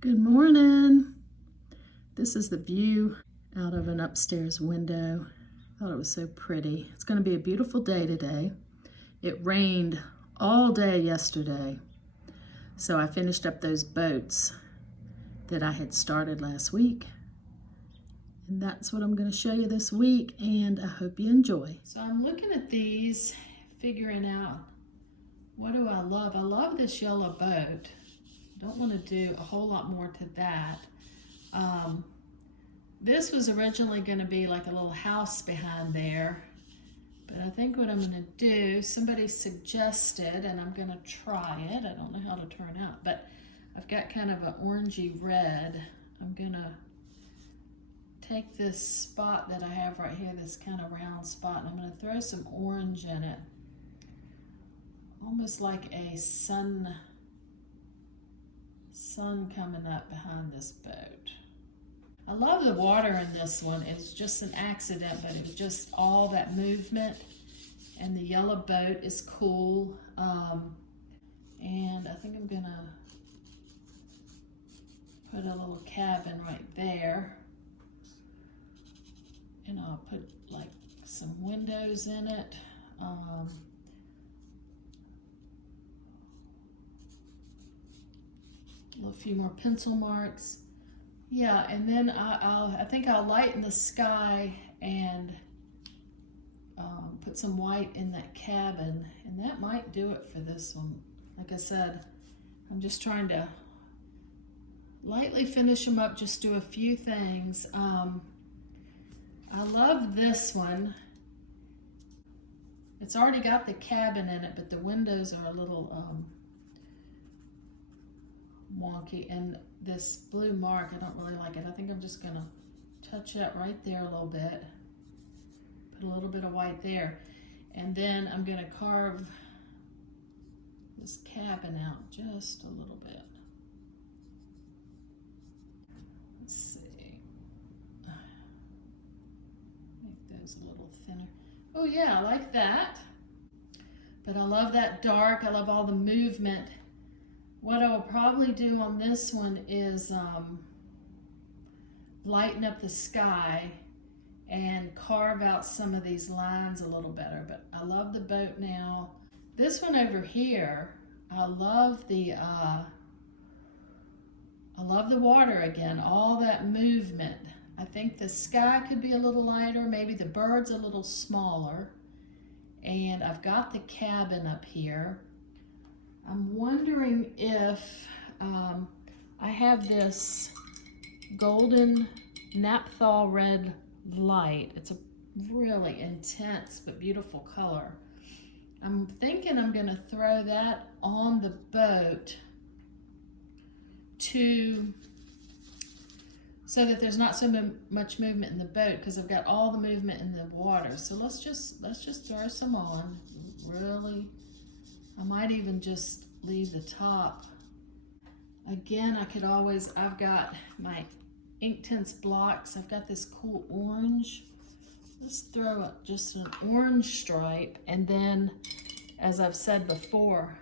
Good morning. This is the view out of an upstairs window. I thought it was so pretty. It's going to be a beautiful day today. It rained all day yesterday, so I finished up those boats that I had started last week. And that's what I'm going to show you this week, and I hope you enjoy. So I'm looking at these, figuring out what do I love. I love this yellow boat. Don't want to do a whole lot more to that. This was originally going to be like a little house behind there, but I think what I'm going to do, somebody suggested, and I'm going to try it. I don't know how to turn out, but I've got kind of an orangey red. I'm going to take this spot that I have right here, this kind of round spot, and I'm going to throw some orange in it, almost like a sun coming up behind this boat. I love the water in this one. It's just an accident, but it was just all that movement, and the yellow boat is cool. And I think I'm gonna put a little cabin right there, and I'll put like some windows in it. A few more pencil marks. Yeah, and then I think I'll lighten the sky and put some white in that cabin, and that might do it for this one. Like I said, I'm just trying to lightly finish them up, just do a few things. I love this one. It's already got the cabin in it, but the windows are a little wonky, and this blue mark, I don't really like it. I think I'm just gonna touch that right there a little bit, put a little bit of white there, and then I'm gonna carve this cabin out just a little bit. Let's see, make those a little thinner. Oh yeah, I like that, but I love that dark. I love all the movement. What I will probably do on this one is lighten up the sky and carve out some of these lines a little better. But I love the boat now. This one over here, I love the water again, all that movement. I think the sky could be a little lighter, maybe the birds a little smaller. And I've got the cabin up here. I'm wondering if I have this golden naphthol red light. It's a really intense but beautiful color. I'm thinking I'm gonna throw that on the boat so that there's not so much movement in the boat, because I've got all the movement in the water. So let's just throw some on. Really, I might even just leave the top. Again, I've got my Inktense blocks. I've got this cool orange. Let's throw just an orange stripe, and then, as I've said before,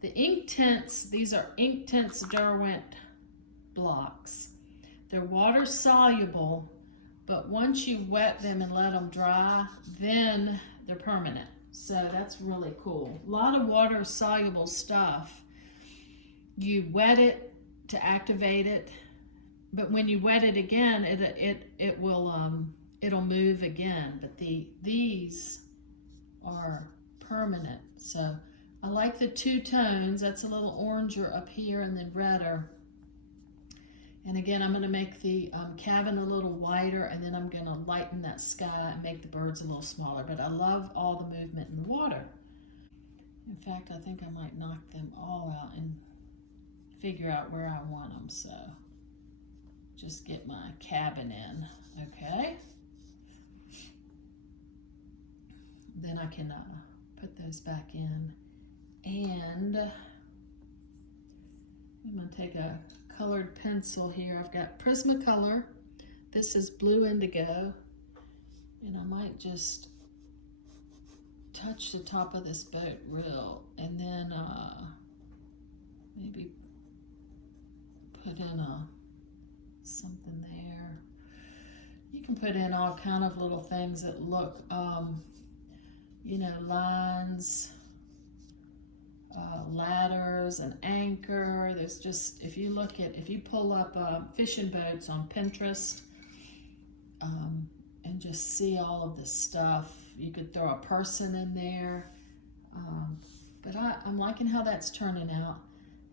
the Inktense, these are Inktense Derwent blocks. They're water soluble, but once you wet them and let them dry, then they're permanent. So that's really cool. A lot of water soluble stuff. You wet it to activate it, but when you wet it again, it will it'll move again. But these are permanent. So I like the two tones. That's a little oranger up here and then redder. And again, I'm going to make the cabin a little wider, and then I'm going to lighten that sky and make the birds a little smaller. But I love all the movement in the water. In fact, I think I might knock them all out and figure out where I want them. So just get my cabin in, okay? Then I can put those back in. And I'm going to take a colored pencil here. I've got Prismacolor. This is Blue Indigo. And I might just touch the top of this boat real, and then maybe put in something there. You can put in all kind of little things that look, you know, lines, ladders, an anchor. There's just, if you pull up fishing boats on Pinterest, and just see all of this stuff, you could throw a person in there. But I'm liking how that's turning out.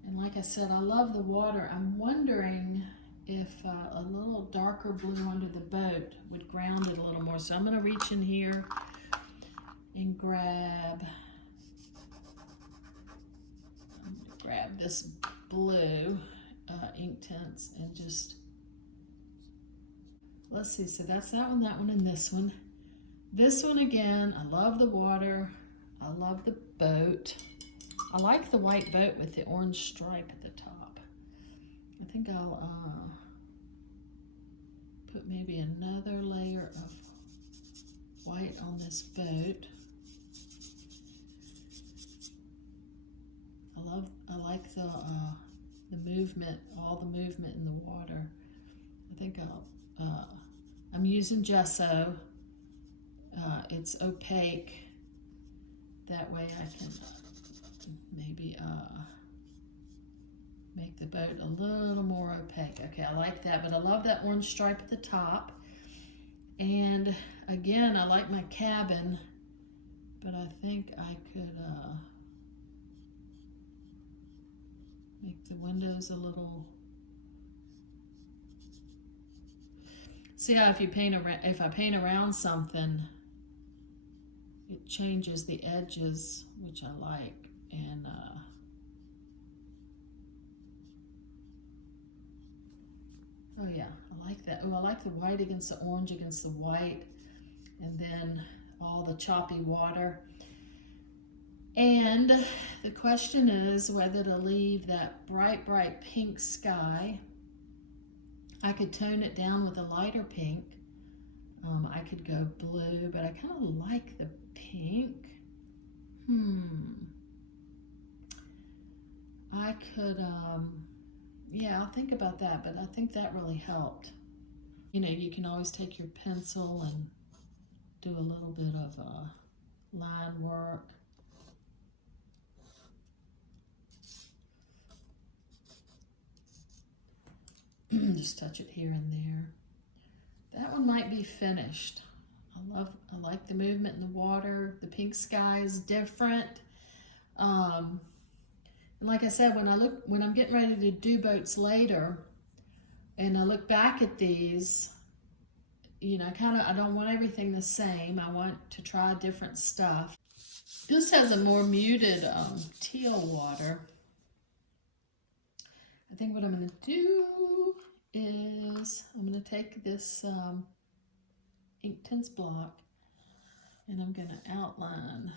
And like I said, I love the water. I'm wondering if a little darker blue under the boat would ground it a little more. So I'm going to reach in here and grab this blue Inktense and just, let's see, so that's that one, and this one. This one again, I love the water, I love the boat. I like the white boat with the orange stripe at the top. I think I'll put maybe another layer of white on this boat. I like the movement, all the movement in the water. I think I'm using gesso. It's opaque. That way I can maybe make the boat a little more opaque. Okay, I like that, but I love that orange stripe at the top. And again, I like my cabin, but I think I could make the windows a little. See how if I paint around something, it changes the edges, which I like. And oh yeah, I like that. Oh, I like the white against the orange against the white, and then all the choppy water. And the question is whether to leave that bright, bright pink sky. I could tone it down with a lighter pink. I could go blue, but I kind of like the pink. I could, yeah, I'll think about that, but I think that really helped. You know, you can always take your pencil and do a little bit of line work. Just touch it here and there. That one might be finished. I like the movement in the water. The pink sky is different. And like I said, when I'm getting ready to do boats later, and I look back at these, you know, I don't want everything the same. I want to try different stuff. This has a more muted teal water. I think what I'm going to do is I'm going to take this Inktense block and I'm going to outline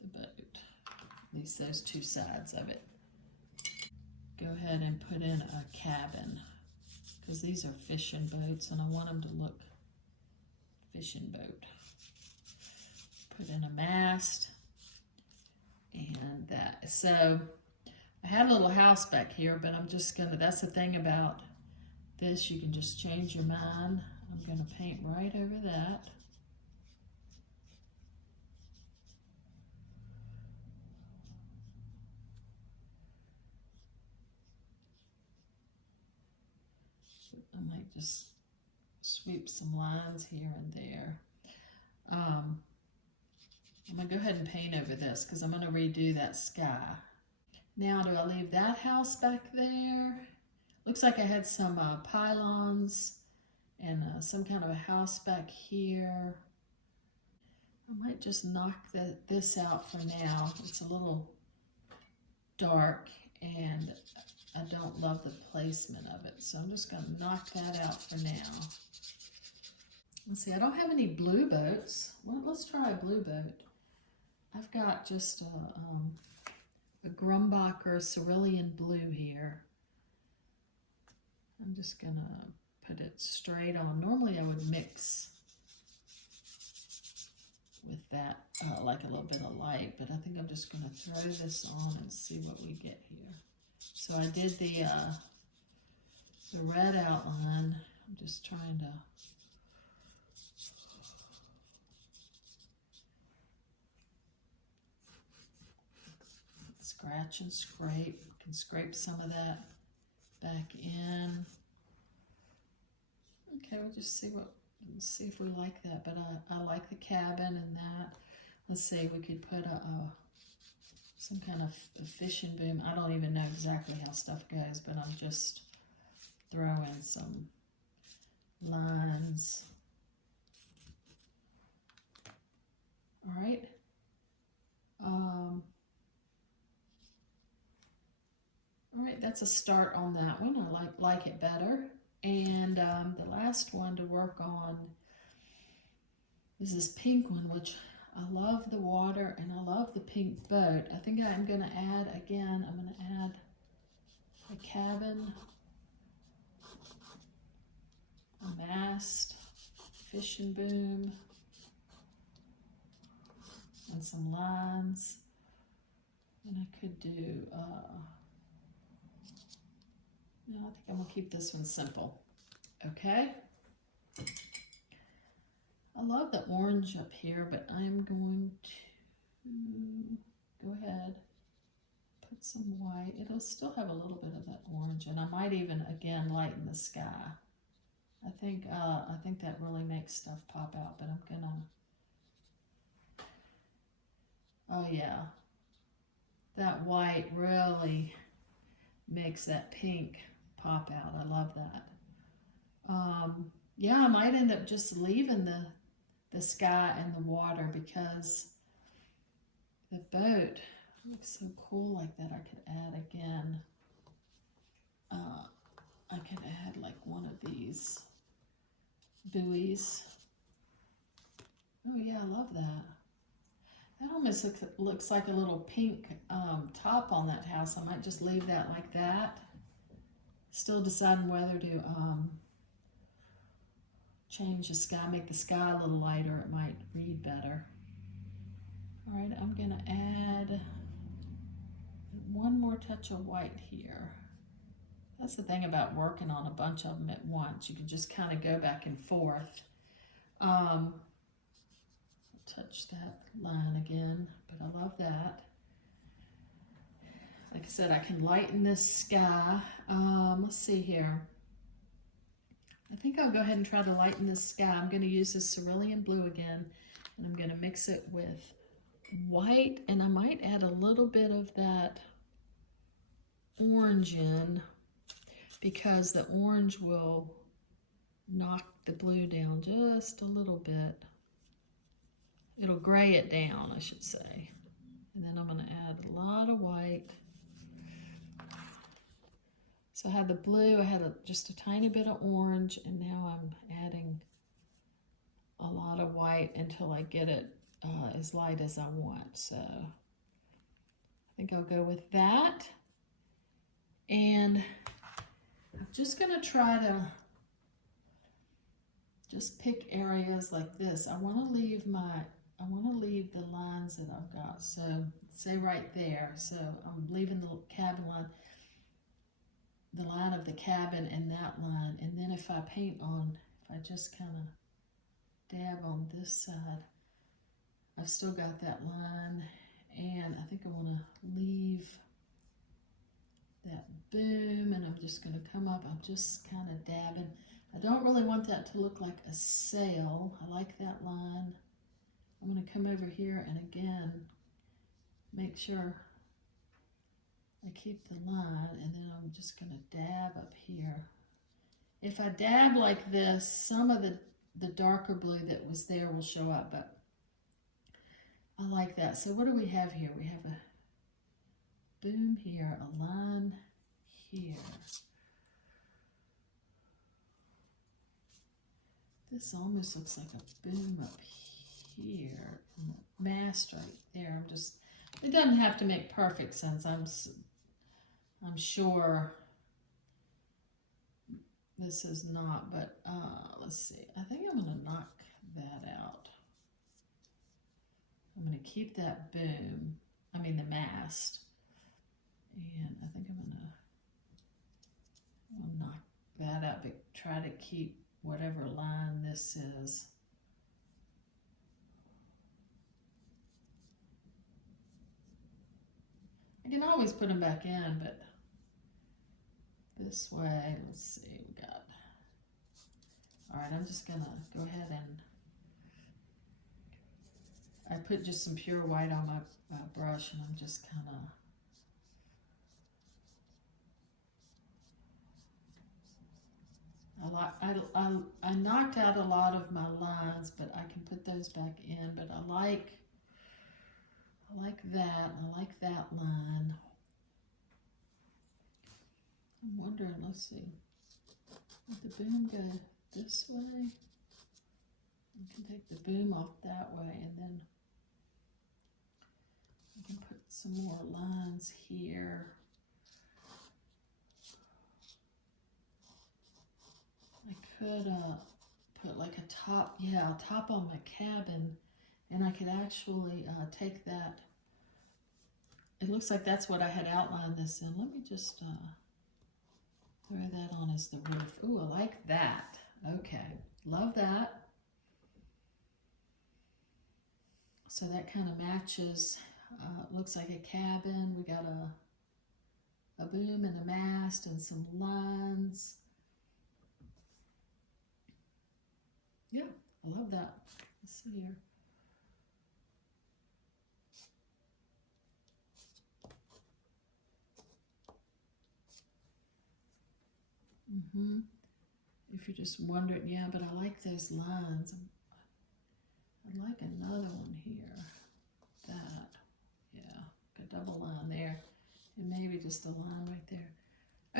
the boat, at least those two sides of it. Go ahead and put in a cabin because these are fishing boats and I want them to look fishing boat. Put in a mast and that. So I had a little house back here, but I'm just gonna, that's the thing about this, you can just change your mind. I'm gonna paint right over that. I might just sweep some lines here and there. I'm gonna go ahead and paint over this because I'm gonna redo that sky. Now, do I leave that house back there? Looks like I had some pylons and some kind of a house back here. I might just knock this out for now. It's a little dark and I don't love the placement of it. So I'm just gonna knock that out for now. Let's see, I don't have any blue boats. Well, let's try a blue boat. I've got just a Grumbacher Cerulean blue here. I'm just gonna put it straight on. Normally I would mix with that, like a little bit of light, but I think I'm just gonna throw this on and see what we get here. So I did the red outline. I'm just trying to scratch and scrape. Can scrape some of that back in. Okay, we'll just see if we like that. But I like the cabin and that. Let's see, we could put some kind of a fishing boom. I don't even know exactly how stuff goes, but I'm just throwing some lines. All right. All right, that's a start on that one. I like it better. And the last one to work on is this pink one, which I love the water and I love the pink boat. I think I'm going to add, again, I'm going to add a cabin, a mast, fishing boom, and some lines. And I could do, no, I think I'm going to keep this one simple. Okay. I love the orange up here, but I'm going to go ahead, put some white. It'll still have a little bit of that orange, and I might even again lighten the sky. I think that really makes stuff pop out, but I'm gonna, oh yeah, that white really makes that pink pop out. I love that. Yeah, I might end up just leaving the sky and the water because the boat looks so cool like that. I could add again, I could add like one of these buoys. Oh yeah, I love that. That almost looks like a little pink top on that house. I might just leave that like that. Still deciding whether to change the sky, make the sky a little lighter. It might read better. All right, I'm gonna add one more touch of white here. That's the thing about working on a bunch of them at once. You can just kind of go back and forth. Touch that line again, but I love that. Like I said, I can lighten this sky. Let's see here. I think I'll go ahead and try to lighten this sky. I'm going to use this cerulean blue again, and I'm going to mix it with white, and I might add a little bit of that orange in because the orange will knock the blue down just a little bit. It'll gray it down, I should say. And then I'm going to add a lot of white. So I had the blue, I had just a tiny bit of orange, and now I'm adding a lot of white until I get it as light as I want. So I think I'll go with that. And I'm just going to try to just pick areas like this. I want to leave the lines that I've got. So say right there. So I'm leaving the cabin line, the line of the cabin and that line. And then if I paint on, if I just kind of dab on this side, I've still got that line. And I think I want to leave that boom, and I'm just going to come up. I'm just kind of dabbing. I don't really want that to look like a sail. I like that line. I'm going to come over here and again make sure I keep the line, and then I'm just going to dab up here. If I dab like this, some of the darker blue that was there will show up, but I like that. So what do we have here? We have a boom here, a line here. This almost looks like a boom up here, and the mast right there. It doesn't have to make perfect sense. I'm sure this is not, but let's see. I think I'm going to knock that out. I'm going to keep that boom, the mast. And I think I'm going to knock that out, but try to keep whatever line this is. I can always put them back in, but this way, let's see, we got, all right, I'm just gonna go ahead and, I put just some pure white on my brush, and I'm just kind of, I knocked out a lot of my lines, but I can put those back in, but I like that, I like that line. I'm wondering, let's see, did the boom go this way? I can take the boom off that way, and then I can put some more lines here. I could put like a top, yeah, a top on my cabin, and I could actually take that. It looks like that's what I had outlined this in. Let me just throw that on as the roof. Ooh, I like that. Okay, love that. So that kind of matches, looks like a cabin. We got a boom and a mast and some lines. Yeah, I love that. Let's see here. If you're just wondering, yeah, but I like those lines. I'd like another one here. That, yeah, a double line there, and maybe just a line right there.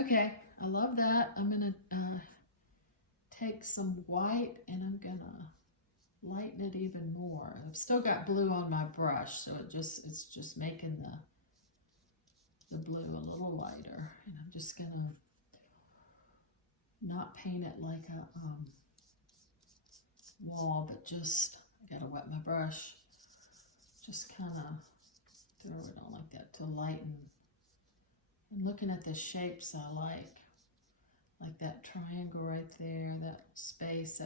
Okay, I love that. I'm gonna take some white, and I'm gonna lighten it even more. I've still got blue on my brush, so it's just making the blue a little lighter, and I'm just gonna not paint it like a wall, but just, I gotta wet my brush, just kind of throw it on like that to lighten. And looking at the shapes I like that triangle right there, that space.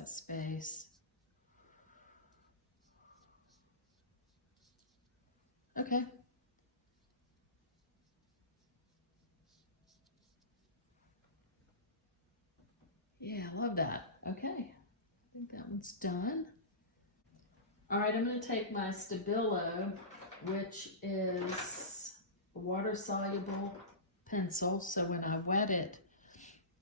Okay. Yeah, I love that. Okay, I think that one's done. All right, I'm going to take my Stabilo, which is a water-soluble pencil, so when I wet it,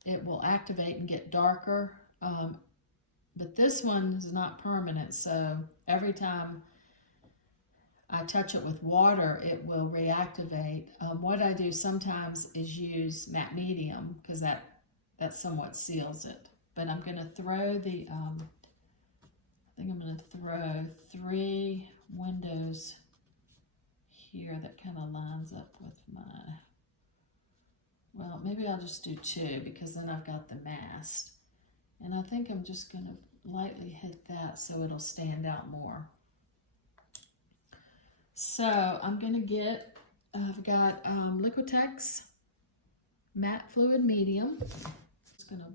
it will activate and get darker. But this one is not permanent, so every time I touch it with water, it will reactivate. What I do sometimes is use matte medium, because that somewhat seals it. But I'm going to throw the, I think I'm going to throw 3 windows here that kind of lines up with my, well, maybe I'll just do 2, because then I've got the mast. And I think I'm just going to lightly hit that so it'll stand out more. So I'm going to get, I've got Liquitex Matte Fluid Medium. Just going to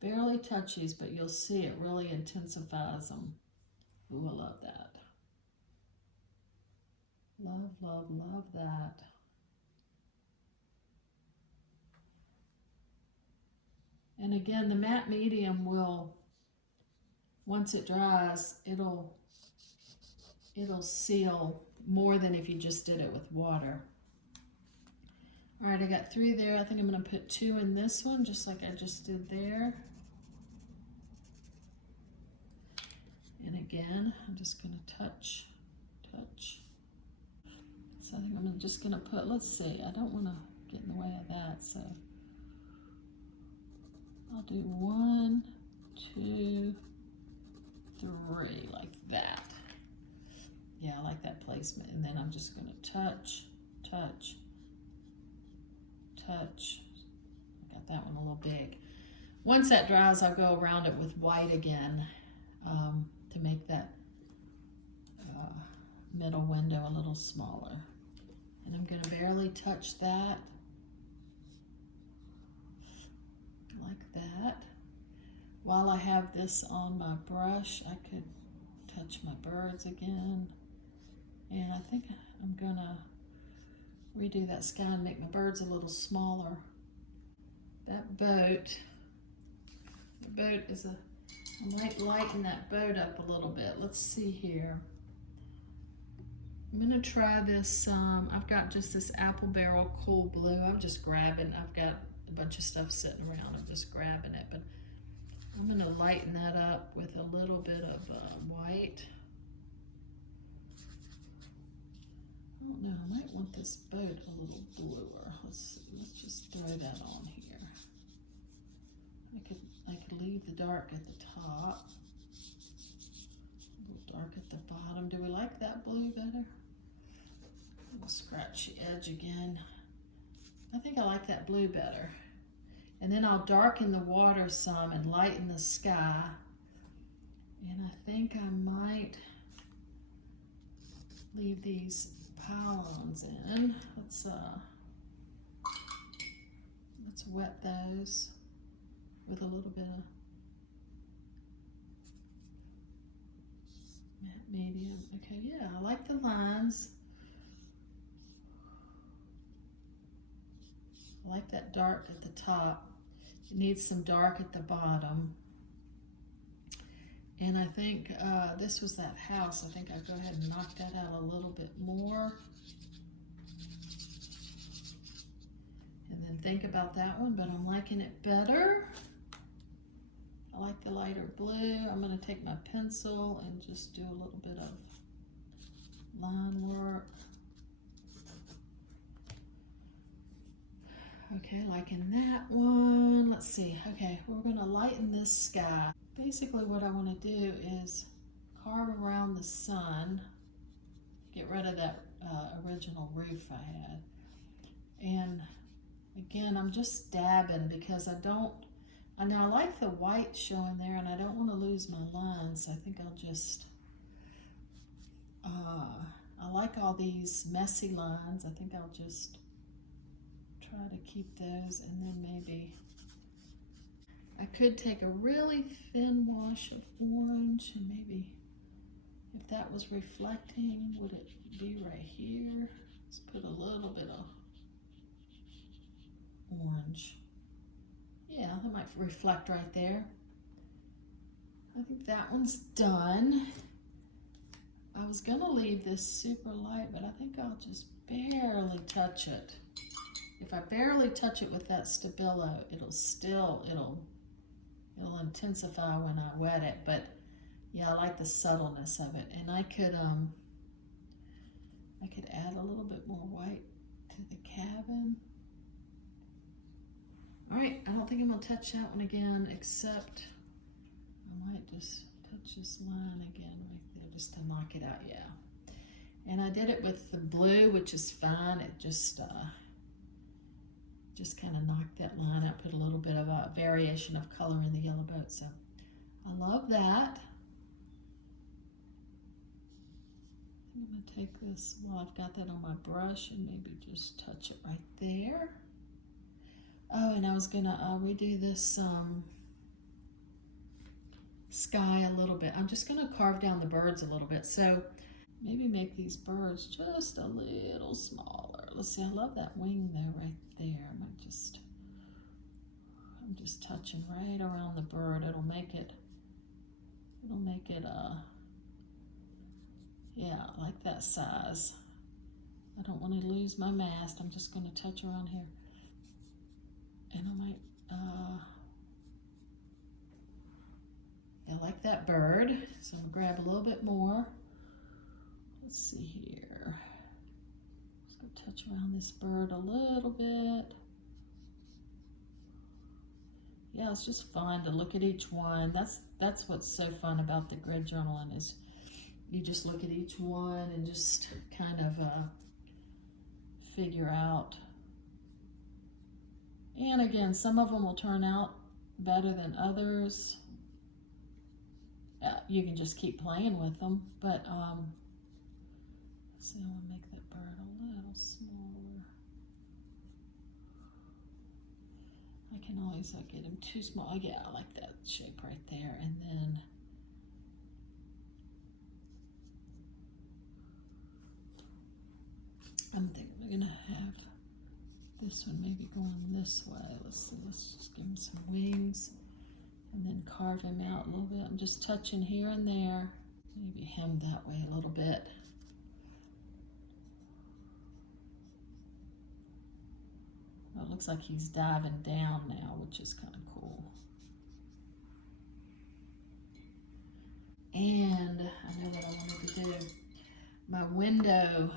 barely touch these, but you'll see it really intensifies them. Ooh, I love that. Love, love, love that. And again, the matte medium will, once it dries, it'll seal more than if you just did it with water. All right, I got 3 there. I think I'm going to put 2 in this one, just like I just did there. And again, I'm just going to touch. So I think I'm just going to put, let's see, I don't want to get in the way of that, so I'll do 1, 2, 3, like that. Yeah, I like that placement. And then I'm just going to touch. I got that one a little big. Once that dries, I'll go around it with white again to make that middle window a little smaller. And I'm going to barely touch that. while I have this on my brush, I could touch my birds again. And I think I'm gonna redo that sky and make my birds a little smaller. That boat, the boat is I might lighten that boat up a little bit. Let's see here. I'm gonna try this, I've got just this Apple Barrel Cool Blue. I'm just grabbing, I've got a bunch of stuff sitting around, I'm just grabbing it, but I'm gonna lighten that up with a little bit of white. I don't know, I might want this boat a little bluer. Let's just throw that on here. I could leave the dark at the top, a little dark at the bottom. Do we like that blue better? We'll scratch the edge again. I think I like that blue better. And then I'll darken the water some and lighten the sky. And I think I might leave these pylons in. Let's wet those with a little bit of matte medium. Okay, yeah, I like the lines. I like that dark at the top. It needs some dark at the bottom. And I think this was that house. I think I'll go ahead and knock that out a little bit more. And then think about that one, but I'm liking it better. I like the lighter blue. I'm gonna take my pencil and just do a little bit of line work. Okay, liking that one. Let's see. Okay, we're gonna lighten this sky. Basically what I wanna do is carve around the sun, get rid of that original roof I had. And again, I'm just dabbing because I like the white showing there and I don't want to lose my lines. So I think I'll just, I like all these messy lines. I think I'll just try to keep those, and then maybe I could take a really thin wash of orange and maybe if that was reflecting, would it be right here? Let's put a little bit of orange. Yeah, that might reflect right there. I think that one's done. I was gonna leave this super light, but I think I'll just barely touch it. If I barely touch it with that Stabilo, it'll intensify when I wet it, but yeah, I like the subtleness of it. And I could add a little bit more white to the cabin. All right, I don't think I'm gonna touch that one again, except I might just touch this line again right there just to knock it out, yeah. And I did it with the blue, which is fine. It just kind of knocked that line out, put a little bit of a variation of color in the yellow boat. So I love that. I'm gonna take this, well, I've got that on my brush and maybe just touch it right there. Oh, and I was gonna redo this sky a little bit. I'm just gonna carve down the birds a little bit. So maybe make these birds just a little smaller. Let's see, I love that wing though right there. I'm just touching right around the bird. It'll make it yeah, like that size. I don't want to lose my mast. I'm just going to touch around here. And I might, I like that bird. So I'm going to grab a little bit more. Let's see here. Just going to touch around this bird a little bit. Yeah, it's just fun to look at each one. That's what's so fun about the grid journaling is you just look at each one and just kind of figure out. And again, some of them will turn out better than others. You can just keep playing with them, but so I want to make that bird a little smaller. I can always get them too small. Yeah, I like that shape right there. And then I'm thinking we're gonna have this one maybe going this way. Let's see, let's just give him some wings and then carve him out a little bit. I'm just touching here and there. Maybe hem that way a little bit. Well, it looks like he's diving down now, which is kind of cool. And I know what I wanted to do. My window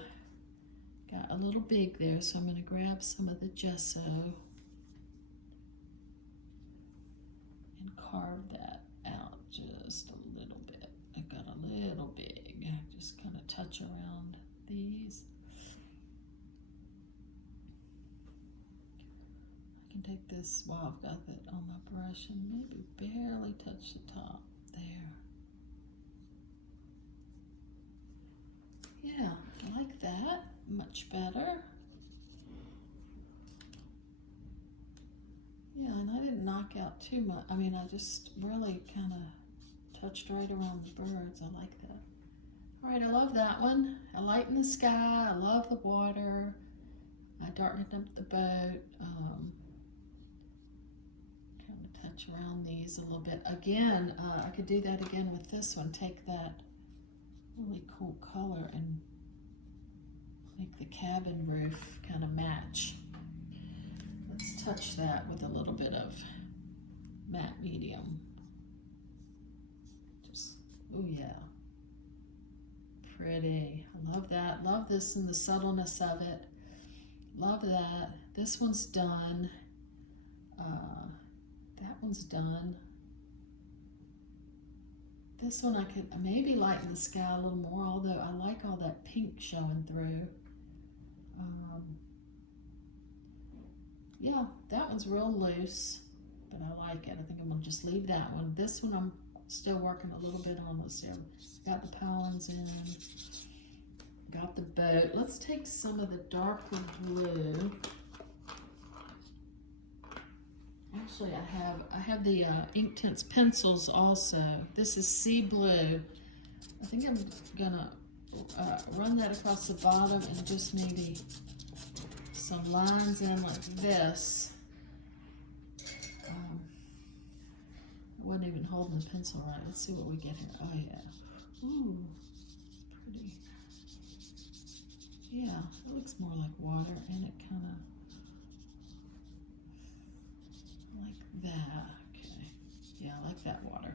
got a little big there, so I'm going to grab some of the gesso and carve that out just a little bit. It got a little big. Just kind of touch around these. I can take this while I've got that on my brush and maybe barely touch the top there. Yeah, I like that. Much better. Yeah, and I didn't knock out too much. I mean, I just really kind of touched right around the birds. I like that. All right, I love that one. I lighten the sky. I love the water. I darkened up the boat. Kind of touch around these a little bit. Again, I could do that again with this one. Take that really cool color and make the cabin roof kind of match. Let's touch that with a little bit of matte medium. Just, oh yeah. Pretty. I love that. Love this and the subtleness of it. Love that. This one's done. That one's done. This one I could maybe lighten the sky a little more, although I like all that pink showing through. Yeah, that one's real loose, but I like it. I think I'm gonna just leave that one. This one I'm still working a little bit on. Let's see, got the polens in, got the boat. Let's take some of the darker blue. Actually, I have the Inktense pencils also. This is Sea Blue. I think I'm gonna run that across the bottom and just maybe some lines in like this. I wasn't even holding the pencil right. Let's see what we get here. Oh yeah. Ooh, pretty. Yeah, it looks more like water, and it kind of like that. Okay. Yeah, I like that water.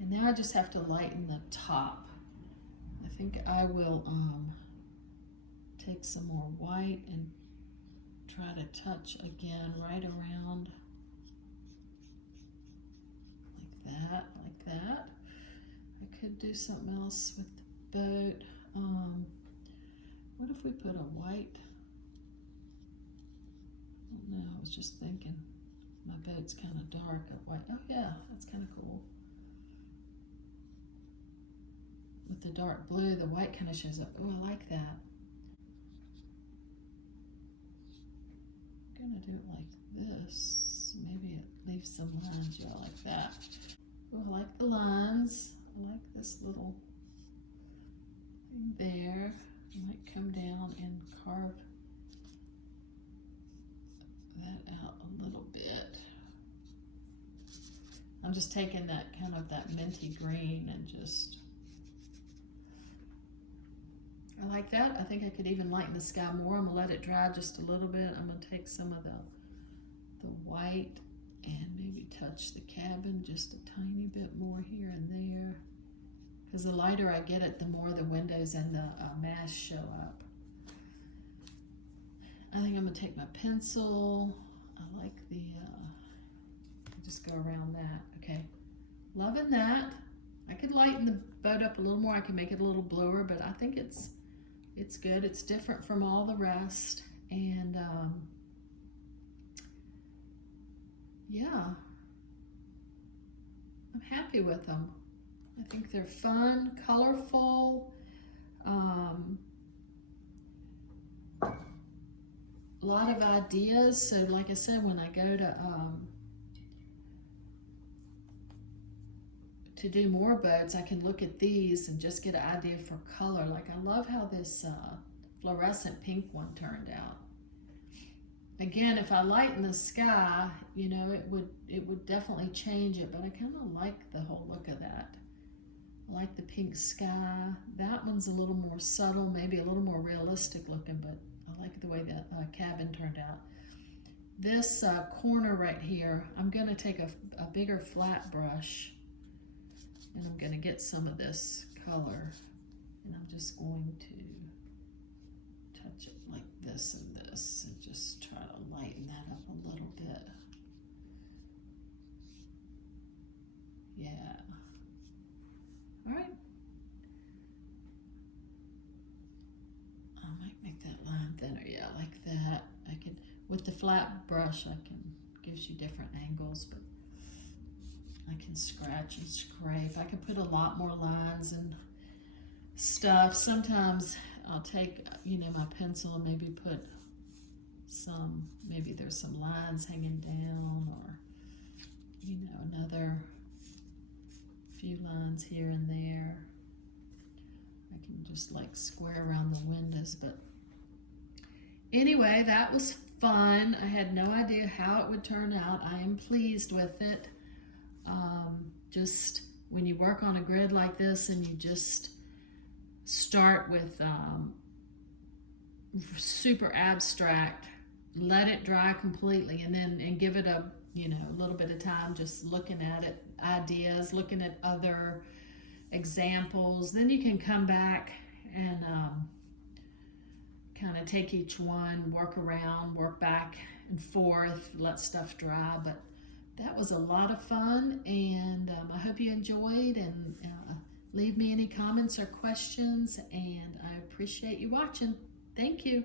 And now I just have to lighten the top. I think I will take some more white and try to touch again right around like that. I could do something else with the boat. What if we put a white? I don't know, I was just thinking. My boat's kind of dark at white. Oh yeah, that's kind of cool. With the dark blue, the white kind of shows up. Oh, I like that. I'm gonna do it like this. Maybe it leaves some lines. Yeah, I like that. Oh, I like the lines. I like this little thing there. I might come down and carve that out a little bit. I'm just taking that kind of that minty green and just, I like that. I think I could even lighten the sky more. I'm gonna let it dry just a little bit. I'm gonna take some of the white and maybe touch the cabin just a tiny bit more here and there. Because the lighter I get it, the more the windows and the mast show up. I think I'm gonna take my pencil. I like the, just go around that. Okay, loving that. I could lighten the boat up a little more. I can make it a little bluer, but I think it's good. It's different from all the rest. And yeah, I'm happy with them. I think they're fun, colorful. lot of ideas. So like I said, when I go to do more boats, I can look at these and just get an idea for color. Like I love how this fluorescent pink one turned out. Again, if I lighten the sky, you know, it would definitely change it, but I kind of like the whole look of that. I like the pink sky. That one's a little more subtle, maybe a little more realistic looking, but I like the way that cabin turned out. This corner right here, I'm going to take a bigger flat brush and I'm going to get some of this color, and I'm just going to touch it like this and this and just try to lighten that up a little bit. Yeah. All right. I might make that line thinner. Yeah, like that. I can, with the flat brush, gives you different angles, but I can scratch and scrape. I can put a lot more lines and stuff. Sometimes I'll take, you know, my pencil and maybe put maybe there's some lines hanging down, or, you know, another few lines here and there. I can just like square around the windows, but anyway, that was fun. I had no idea how it would turn out. I am pleased with it. Just when you work on a grid like this and you just start with super abstract, let it dry completely, and give it a, you know, a little bit of time just looking at it, ideas, looking at other examples. Then you can come back and kind of take each one, work around, work back and forth, let stuff dry. But that was a lot of fun, and I hope you enjoyed, and leave me any comments or questions, and I appreciate you watching. Thank you.